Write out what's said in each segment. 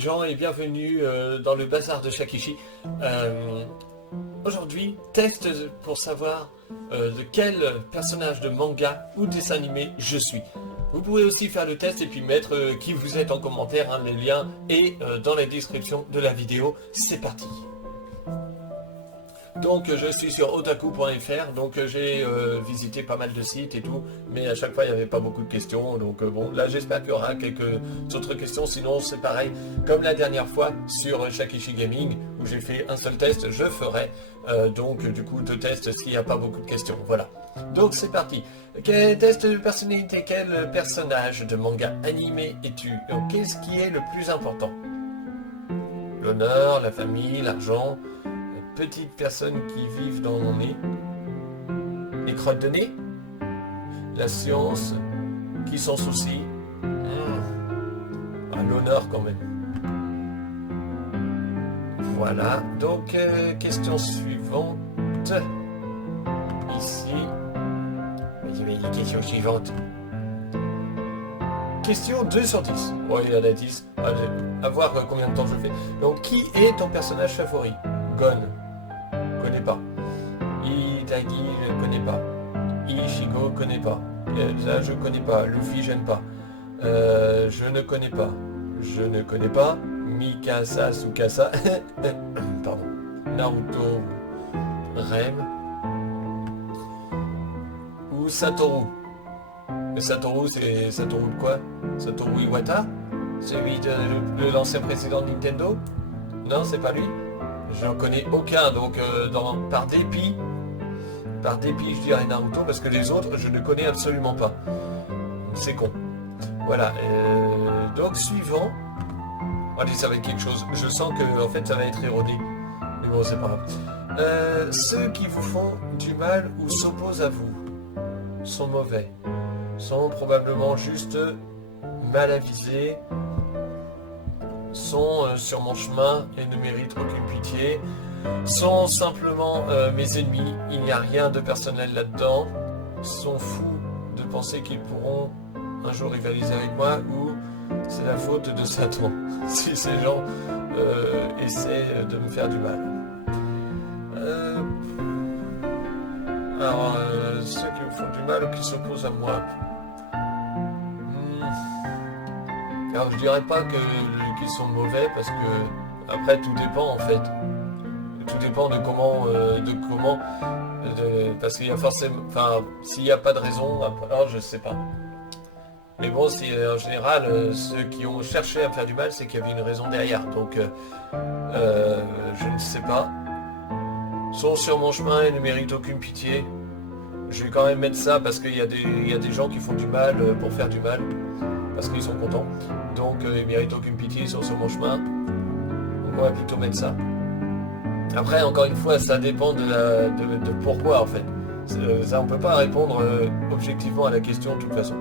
gens et bienvenue dans le bazar de Shakishi. Aujourd'hui, test pour savoir de quel personnage de manga ou dessin animé je suis. Vous pouvez aussi faire le test et puis mettre qui vous êtes en commentaire, hein, le lien est dans la description de la vidéo. C'est parti. Donc je suis sur otaku.fr, donc j'ai visité pas mal de sites et tout, mais à chaque fois il n'y avait pas beaucoup de questions, donc bon, là j'espère qu'il y aura quelques autres questions, sinon c'est pareil, comme la dernière fois sur Shakishi Gaming, où j'ai fait un seul test, je ferai donc du coup deux tests s'il n'y a pas beaucoup de questions, voilà. Donc c'est parti. Quel test de personnalité, quel personnage de manga animé es-tu? Qu'est-ce qui est le plus important? L'honneur, la famille, l'argent, petites personnes qui vivent dans mon nez, les crottes de nez, la science, qui s'en soucie, l'honneur quand même. Voilà, donc question suivante, ici, question suivante. Question 2 sur 10. Ouais, il y en a 10. À voir combien de temps je fais. Donc, qui est ton personnage favori? Gon. Connais pas. Itagi, je connais pas. Ichigo, connais pas. Elsa, je connais pas. Luffy, j'aime pas. Je ne connais pas. Je ne connais pas. Mikasa, Tsukasa. Pardon. Naruto, Rem. Ou Satoru. Mais Satoru, c'est Satoru de quoi? Satoru Iwata? Celui de l'ancien président de Nintendo? Non, c'est pas lui. Je n'en connais aucun, donc par dépit, je dirais Naruto, parce que les autres, je ne connais absolument pas. C'est con. Voilà, donc suivant. Allez, ça va être quelque chose. Je sens que en fait, ça va être erroné. Mais bon, c'est pas grave. Ceux qui vous font du mal ou s'opposent à vous sont mauvais. Sont probablement juste mal avisés, sont sur mon chemin et ne méritent aucune pitié, sont simplement mes ennemis, il n'y a rien de personnel là-dedans, sont fous de penser qu'ils pourront un jour rivaliser avec moi, ou c'est la faute de Satan si ces gens essaient de me faire du mal. Alors, ceux qui me font du mal ou qui s'opposent à moi. Alors je dirais pas qu'ils sont mauvais parce que après tout dépend en fait. Tout dépend de comment parce qu'il y a forcément, enfin s'il n'y a pas de raison, alors je sais pas. Mais bon, si en général ceux qui ont cherché à me faire du mal, c'est qu'il y avait une raison derrière. Donc je ne sais pas. Sont sur mon chemin et ne méritent aucune pitié. Je vais quand même mettre ça parce qu'il y a des gens qui font du mal pour faire du mal. Parce qu'ils sont contents. Donc ils méritent aucune pitié, ils sont sur mon chemin. Donc on va plutôt mettre ça. Après, encore une fois, ça dépend de pourquoi en fait. Ça, on peut pas répondre objectivement à la question de toute façon.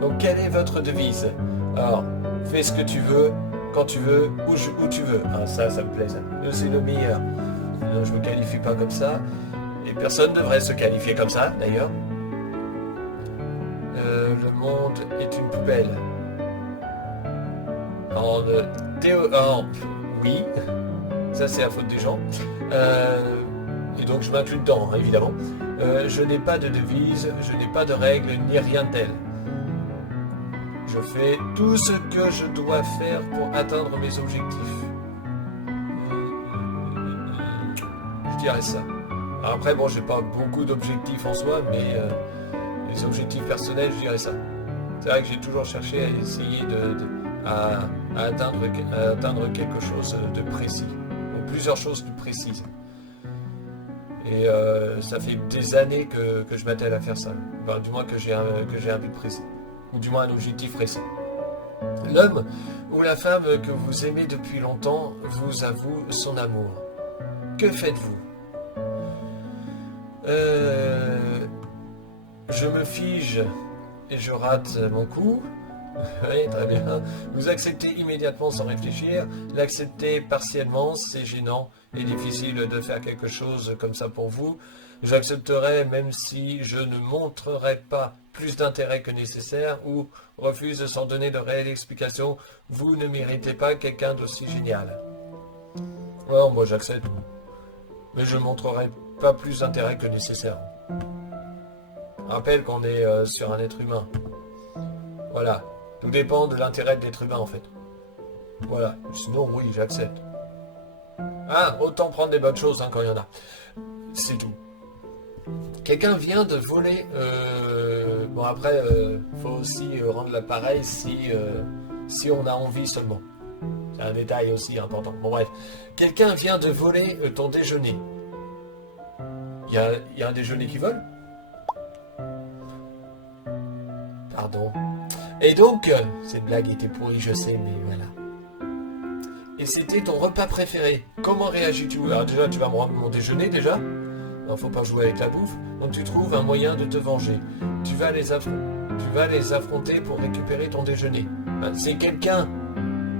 Donc quelle est votre devise? Alors, fais ce que tu veux, quand tu veux, où tu veux. Ah, ça me plaît ça. C'est le meilleur. Je me qualifie pas comme ça. Et personne ne devrait se qualifier comme ça d'ailleurs. Le monde est une poubelle. Oui, ça c'est la faute des gens. Et donc je m'inclus dedans, hein, évidemment. Je n'ai pas de devise, je n'ai pas de règles, ni rien tel. Je fais tout ce que je dois faire pour atteindre mes objectifs. Je dirais ça. Alors après, bon, j'ai pas beaucoup d'objectifs en soi, mais les objectifs personnels, je dirais ça. C'est vrai que j'ai toujours cherché à essayer à atteindre quelque chose de précis, ou plusieurs choses précises. Et ça fait des années que je m'attelle à faire ça, enfin, du moins que j'ai un but précis, ou du moins un objectif précis. L'homme ou la femme que vous aimez depuis longtemps vous avoue son amour. Que faites-vous? Je me fige et je rate mon coup. Oui, très bien. Vous acceptez immédiatement sans réfléchir. L'accepter partiellement, c'est gênant et difficile de faire quelque chose comme ça pour vous. J'accepterai même si je ne montrerai pas plus d'intérêt que nécessaire ou refuse sans donner de réelle explication. Vous ne méritez pas quelqu'un d'aussi génial. Non, moi j'accepte. Mais je ne montrerai pas plus d'intérêt que nécessaire. Rappelle qu'on est sur un être humain. Voilà. Tout dépend de l'intérêt de l'être humain en fait. Voilà. Sinon, oui, j'accepte. Ah, autant prendre des bonnes choses hein, quand il y en a. C'est tout. Quelqu'un vient de voler... Bon après, faut aussi rendre l'appareil si on a envie seulement. C'est un détail aussi important. Bon bref. Quelqu'un vient de voler ton déjeuner. Il y a un déjeuner qui vole? Pardon. Et donc, cette blague était pourrie, je sais, mais voilà. Et c'était ton repas préféré. Comment réagis-tu? Alors déjà, tu vas me rendre mon déjeuner, déjà. Non, faut pas jouer avec la bouffe. Donc tu trouves un moyen de te venger. Tu vas les affronter pour récupérer ton déjeuner. Ben, c'est quelqu'un.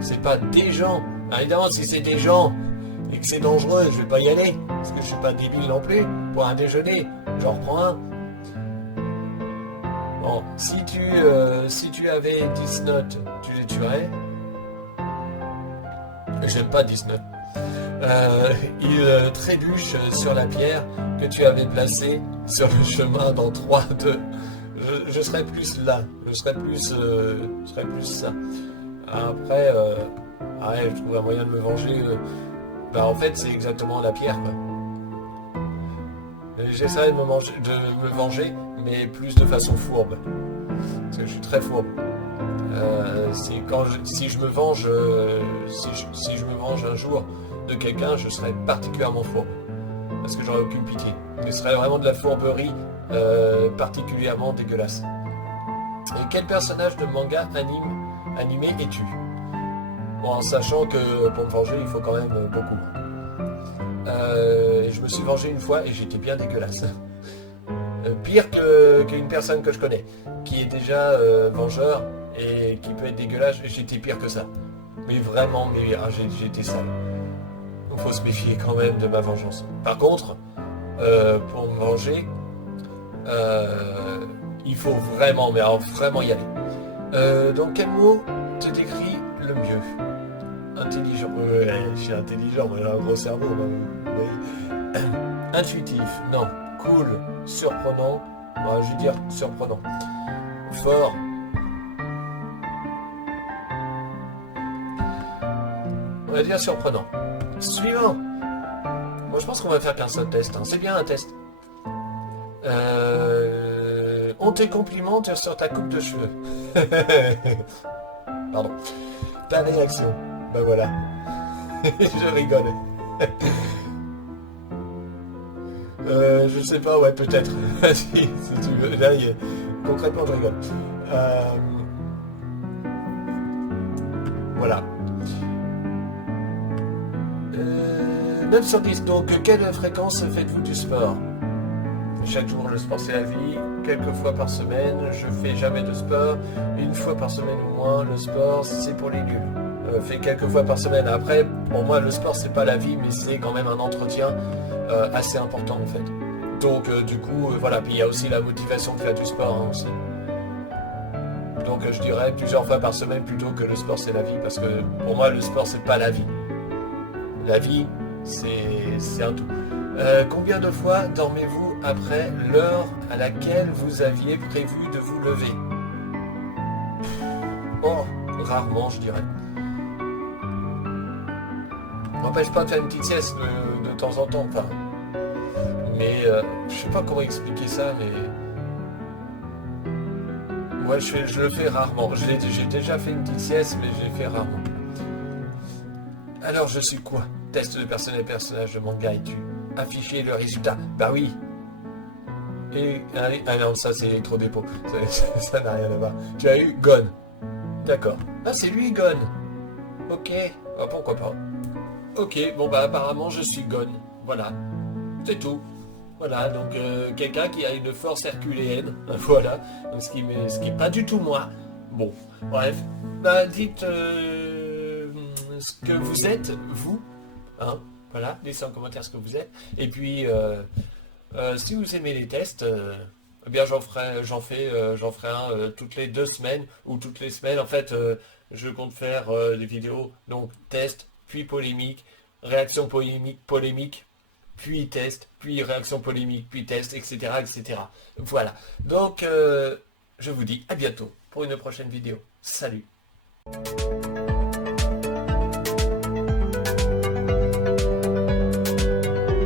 C'est pas des gens. Alors, évidemment, si c'est des gens et que c'est dangereux, je vais pas y aller. Parce que je suis pas débile non plus. Pour un déjeuner, j'en reprends un. Bon, si tu avais 10 notes, tu les tuerais. J'aime pas 10 notes. Il trébuche sur la pierre que tu avais placée sur le chemin dans 3, 2. Je serais plus là. Je serais plus ça. Après, je trouve un moyen de me venger. En fait, c'est exactement la pierre, quoi. J'essaierai de me venger, mais plus de façon fourbe. Parce que je suis très fourbe. Si je me venge un jour de quelqu'un, je serai particulièrement fourbe. Parce que j'aurai aucune pitié. Ce serait vraiment de la fourberie particulièrement dégueulasse. Et quel personnage de manga animé es-tu? Bon, en sachant que pour me venger, il faut quand même beaucoup. Je me suis vengé une fois et j'étais bien dégueulasse. Pire qu'une personne que je connais, qui est déjà vengeur et qui peut être dégueulasse, j'étais pire que ça. Mais vraiment, j'étais sale. Donc faut se méfier quand même de ma vengeance. Par contre, pour me venger, il faut vraiment, mais alors vraiment y aller. Donc quel mot te décrit le mieux? Intelligent. Je suis intelligent, moi j'ai un gros cerveau. Oui. Intuitif, non. Cool, surprenant. Bon, je vais dire surprenant. Fort. On va dire surprenant. Suivant. Moi je pense qu'on va faire qu'un seul test. Hein. C'est bien un test. On te complimente sur ta coupe de cheveux. Pardon. Ta réaction. Ben voilà. Je rigole. Je sais pas, ouais, peut-être. Vas-y, si tu veux. Là, concrètement, je rigole. Voilà. 9 sur 10. Donc, quelle fréquence faites-vous du sport? Chaque jour, le sport, c'est la vie. Quelques fois par semaine, je fais jamais de sport. Une fois par semaine ou moins, le sport, c'est pour les nuls. Fait quelques fois par semaine. Après, pour moi, le sport, c'est pas la vie, mais c'est quand même un entretien assez important, en fait. Donc, du coup, voilà. Puis, il y a aussi la motivation de faire du sport, hein, aussi. Donc, je dirais plusieurs fois par semaine plutôt que le sport, c'est la vie. Parce que, pour moi, le sport, c'est pas la vie. La vie, c'est un tout. Combien de fois dormez-vous après l'heure à laquelle vous aviez prévu de vous lever? Oh, rarement, je dirais. M'empêche pas de faire une petite sieste de temps en temps, enfin. Mais je sais pas comment expliquer ça, mais... Ouais, je le fais rarement. J'ai déjà fait une petite sieste, mais je l'ai fait rarement. Alors, je suis quoi? Test de personnage de manga et tu afficher le résultat. Bah oui. Et... Ah non, ça c'est électrodépôt. Ça n'a rien à voir. Tu as eu Gon. D'accord. Ah, c'est lui, Gon. Ok. Ah, pourquoi pas. Ok, bon bah apparemment je suis Gon. Voilà. C'est tout. Voilà, donc quelqu'un qui a une force herculéenne. Voilà. Donc, ce qui est pas du tout moi. Bon, bref. Bah, dites ce que vous êtes, vous. Hein, voilà, laissez en commentaire ce que vous êtes. Et puis, si vous aimez les tests, eh bien j'en ferai un toutes les 2 semaines ou toutes les semaines. En fait, je compte faire des vidéos, donc test, puis polémique, réaction polémique, puis test, puis réaction polémique, puis test, etc., etc. Voilà. Donc, je vous dis à bientôt pour une prochaine vidéo. Salut!